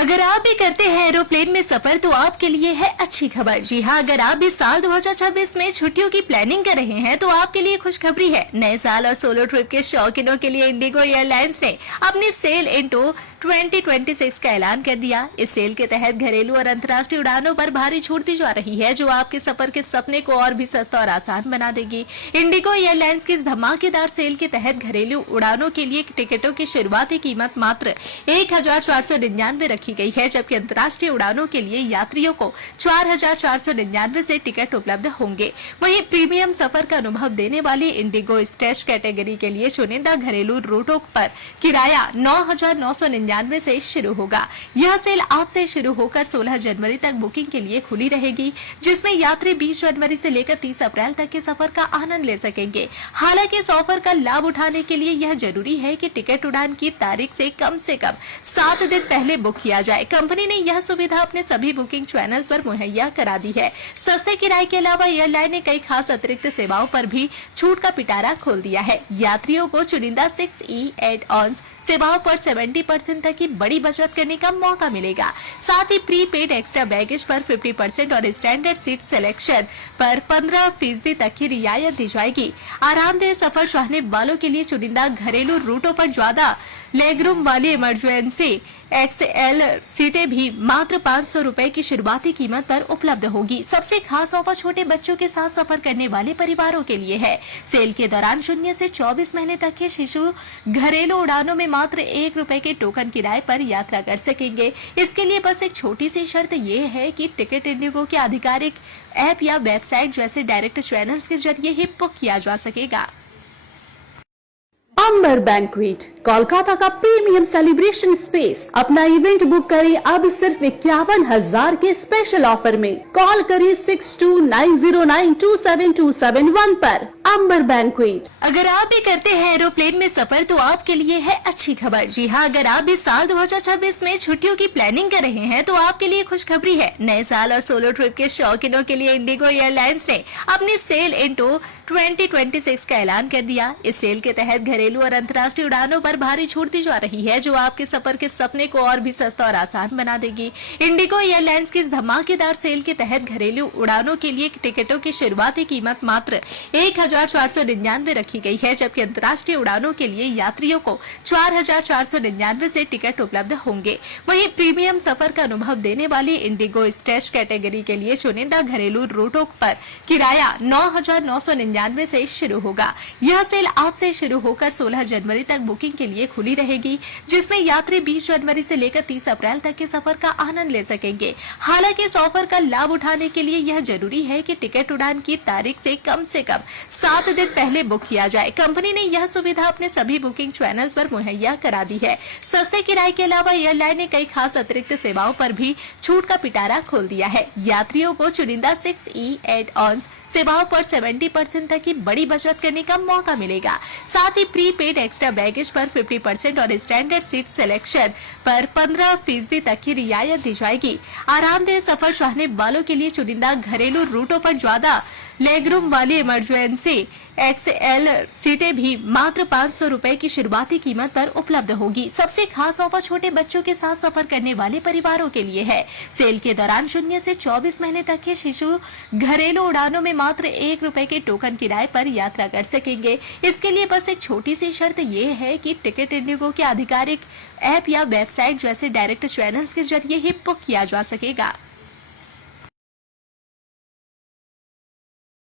अगर आप भी करते हैं एरोप्लेन में सफर तो आपके लिए है अच्छी खबर। जी हाँ, अगर आप भी साल 2026 में छुट्टियों की प्लानिंग कर रहे हैं तो आपके लिए खुशखबरी है। नए साल और सोलो ट्रिप के शौकीनों के लिए इंडिगो एयरलाइंस ने अपनी सेल इंटू 2026 का ऐलान कर दिया। इस सेल के तहत घरेलू और अंतर्राष्ट्रीय उड़ानों पर भारी छूट दी जा रही है, जो आपके सफर के सपने को और भी सस्ता और आसान बना देगी। इंडिगो एयरलाइंस की इस धमाकेदार सेल के तहत घरेलू उड़ानों के लिए टिकटों की शुरुआती कीमत मात्र 1499 रखी गई है, जबकि अंतर्राष्ट्रीय उड़ानों के लिए यात्रियों को 4499 से टिकट उपलब्ध होंगे। वहीं प्रीमियम सफर का अनुभव देने वाली इंडिगो स्टेज कैटेगरी के लिए चुनिंदा घरेलू रूटों पर किराया 9999 से शुरू होगा। यह सेल आज से शुरू होकर 16 जनवरी तक बुकिंग के लिए खुली रहेगी, जिसमें यात्री 20 जनवरी से लेकर 30 अप्रैल तक के सफर का आनंद ले सकेंगे। हालांकि इस ऑफर का लाभ उठाने के लिए यह जरूरी है कि टिकट उड़ान की तारीख से कम 7 दिन पहले बुक किया जाए। कंपनी ने यह सुविधा अपने सभी बुकिंग चैनल्स पर मुहैया करा दी है। सस्ते किराए के अलावा एयरलाइन ने कई खास अतिरिक्त सेवाओं पर भी छूट का पिटारा खोल दिया है। यात्रियों को चुनिंदा 6E एड-ऑन्स सेवाओं पर 70% तक की बड़ी बचत करने का मौका मिलेगा। साथ ही प्रीपेड एक्स्ट्रा बैगेज पर 50% और स्टैंडर्ड सीट सिलेक्शन पर 15% तक की रियायत दी जाएगी। आरामदेह सफर चाहने वालों के लिए चुनिंदा घरेलू रूटों पर ज्यादा लेगरूम वाली इमरजेंसी XL सीटें भी मात्र 500 रुपए की शुरुआती कीमत पर उपलब्ध होगी। सबसे खास ऑफर छोटे बच्चों के साथ सफर करने वाले परिवारों के लिए है। सेल के दौरान 0 से 24 महीने तक के शिशु घरेलू उड़ानों में मात्र 1 रुपए के टोकन किराए पर यात्रा कर सकेंगे। इसके लिए बस एक छोटी सी शर्त ये है कि टिकट इंडिगो के आधिकारिक ऐप या वेबसाइट जैसे डायरेक्ट चैनल्स के जरिए ही बुक किया जा सकेगा। अंबर बैंक्वेट कोलकाता का प्रीमियम सेलिब्रेशन स्पेस। अपना इवेंट बुक करें अब सिर्फ 51,000 के स्पेशल ऑफर में। कॉल करें 6290927271 पर। अंबर बैंक्वेट। अगर आप भी करते हैं एरोप्लेन में सफर तो आपके लिए है अच्छी खबर। जी हाँ, अगर आप भी साल 2026 में छुट्टियों की प्लानिंग कर रहे हैं तो आपके लिए खुशखबरी है। नए साल और सोलो ट्रिप के शौकीनों के लिए इंडिगो एयरलाइंस ने अपनी सेल इंटू 2026 का ऐलान कर दिया। इस सेल के तहत घरेलू और अंतर्राष्ट्रीय उड़ानों पर भारी छूट दी जा रही है, जो आपके सफर के सपने को और भी सस्ता और आसान बना देगी। इंडिगो एयरलाइंस की इस धमाकेदार सेल के तहत घरेलू उड़ानों के लिए टिकटों की शुरुआती कीमत मात्र 1499 रखी गई है, जबकि अंतर्राष्ट्रीय उड़ानों के लिए यात्रियों को 4499 से टिकट उपलब्ध होंगे। वहीं प्रीमियम सफर का अनुभव देने वाली इंडिगो स्टेज कैटेगरी के लिए चुनिंदा घरेलू रूटों पर किराया 9999 से शुरू होगा। यह सेल आज से शुरू होकर 16 जनवरी तक बुकिंग के लिए खुली रहेगी, जिसमें यात्री 20 जनवरी से लेकर 30 अप्रैल तक के सफर का आनंद ले सकेंगे। हालांकि इस ऑफर का लाभ उठाने के लिए यह जरूरी है कि टिकट उड़ान की तारीख से कम 7 दिन पहले बुक किया जाए। कंपनी ने यह सुविधा अपने सभी बुकिंग चैनल्स पर मुहैया करा दी है। सस्ते किराए के अलावा एयरलाइन ने कई खास अतिरिक्त सेवाओं पर भी छूट का पिटारा खोल दिया है। यात्रियों को चुनिंदा 6E एड-ऑन्स सेवाओं पर 70% तक की बड़ी बचत करने का मौका मिलेगा। साथ ही प्रीपेड एक्स्ट्रा बैगेज पर 50% और स्टैंडर्ड सीट सिलेक्शन पर 15% तक की रियायत दी जाएगी। आरामदेह सफर चाहने वालों के लिए चुनिंदा घरेलू रूटों पर ज्यादा लेगरूम वाली इमरजेंसी XL सीटें भी मात्र 500 रुपए की शुरुआती कीमत पर उपलब्ध होगी। सबसे खास ऑफर छोटे बच्चों के साथ सफर करने वाले परिवारों के लिए है। सेल के दौरान 0 से 24 महीने तक के शिशु घरेलू उड़ानों में मात्र 1 रुपए के टोकन किराए पर यात्रा कर सकेंगे। इसके लिए बस एक छोटी सी शर्त ये है कि टिकट इंडिगो के आधिकारिक ऐप या वेबसाइट जैसे डायरेक्ट चैनल्स के जरिए ही बुक किया जा सकेगा।